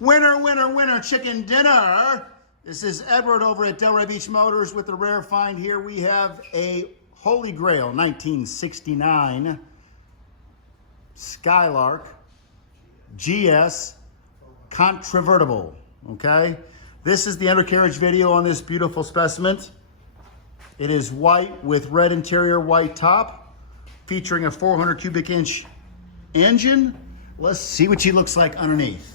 Winner, winner, winner, chicken dinner. This is Edward over at Delray Beach Motors with the rare find here. We have a Holy Grail 1969 Skylark GS Convertible, okay? This is the undercarriage video on this beautiful specimen. It is white with red interior, white top, featuring a 400 cubic inch engine. Let's see what she looks like underneath.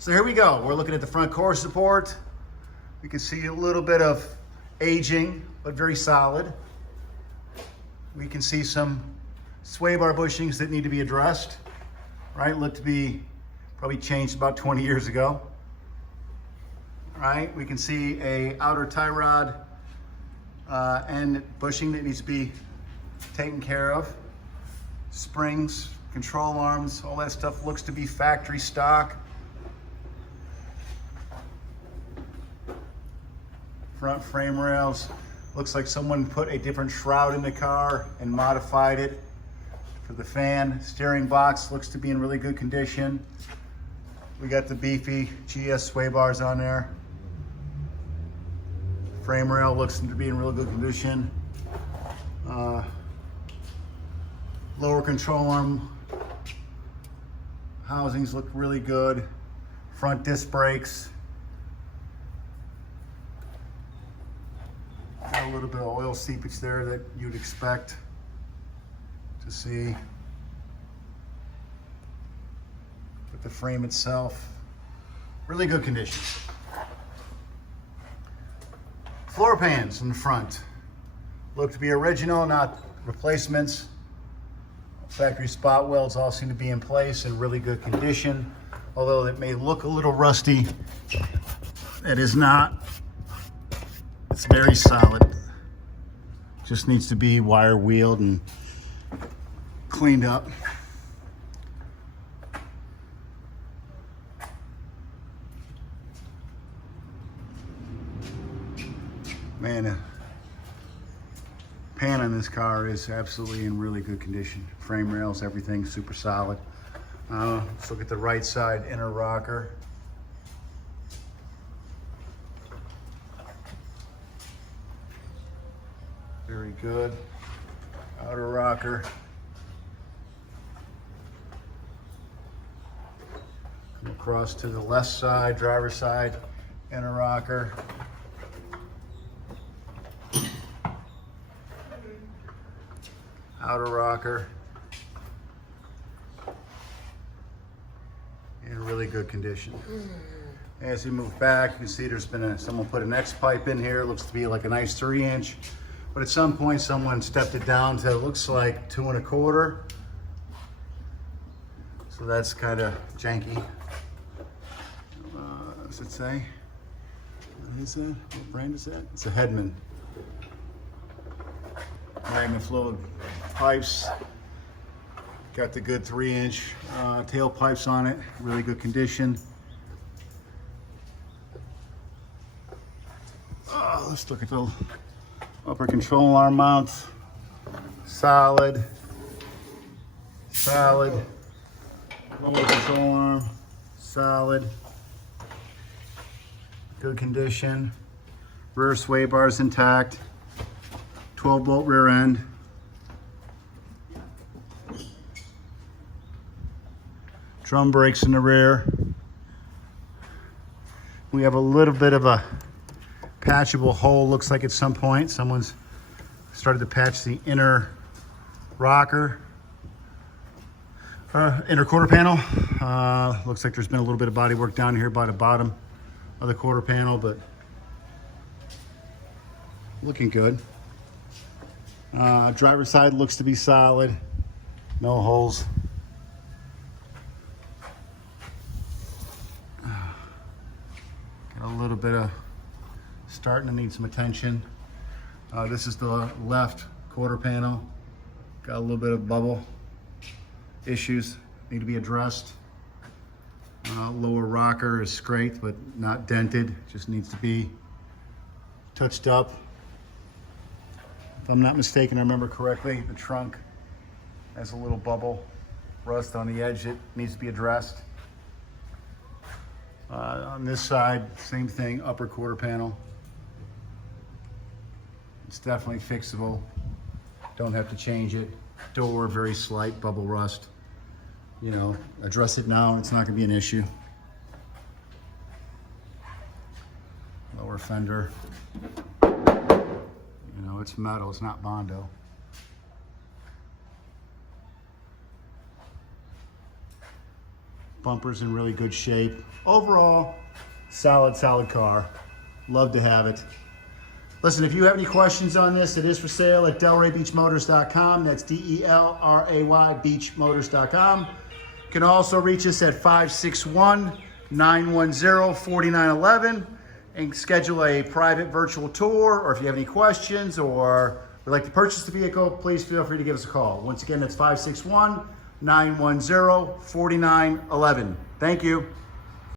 So here we go. We're looking at the front core support. We can see a little bit of aging, but very solid. We can see some sway bar bushings that need to be addressed, right? Look to be probably changed about 20 years ago. All right, we can see a outer tie rod and bushing that needs to be taken care of. Springs, control arms, all that stuff looks to be factory stock. Front frame rails, looks like someone put a different shroud in the car and modified it for the fan. Steering box looks to be in really good condition. We got the beefy GS sway bars on there. Frame rail looks to be in real good condition. Lower control arm housings look really good. Front disc brakes. Got a little bit of oil seepage there that you'd expect to see. But the frame itself, really good condition. Floor pans in the front look to be original, not replacements. Factory spot welds all seem to be in place in really good condition. Although it may look a little rusty, it is not. It's very solid. Just needs to be wire wheeled and cleaned up. Man, the pan on this car is absolutely in really good condition. Frame rails, everything super solid. Let's look at the right side inner rocker. Very good. Outer rocker. Come across to the left side, driver's side, inner rocker. Outer rocker. In really good condition. As we move back, you can see there's been someone put an X pipe in here. It looks to be like a nice 3-inch. But at some point, someone stepped it down to, it looks like 2 1/4. So that's kind of janky. Does it say? What is that? What brand is that? It's a Hedman. Magna fluid pipes. Got the good 3-inch tail pipes on it. Really good condition. Let's look at the upper control arm mount. Solid. Solid. Lower control arm. Solid. Good condition. Rear sway bars intact. 12-bolt rear end. Drum brakes in the rear. We have a little bit of a patchable hole. Looks like at some point someone's started to patch the inner rocker, inner quarter panel. Looks like there's been a little bit of body work down here by the bottom of the quarter panel, but looking good. Driver's side looks to be solid. No holes. Got a little bit of starting to need some attention. This is the left quarter panel. Got a little bit of bubble issues need to be addressed. Lower rocker is scraped but not dented. Just needs to be touched up. If I'm not mistaken, I remember correctly, the trunk has a little bubble rust on the edge that needs to be addressed. On this side, same thing, upper quarter panel. It's definitely fixable. Don't have to change it. Door, very slight bubble rust. You know, address it now and it's not gonna be an issue. Lower fender. You know, it's metal, it's not Bondo. Bumper's in really good shape. Overall, solid car. Love to have it. Listen, if you have any questions on this, it is for sale at delraybeachmotors.com. That's DELRAY beachmotors.com. You can also reach us at 561-910-4911 and schedule a private virtual tour, or if you have any questions or would like to purchase the vehicle, please feel free to give us a call. Once again, that's 561-910-4911. Thank you.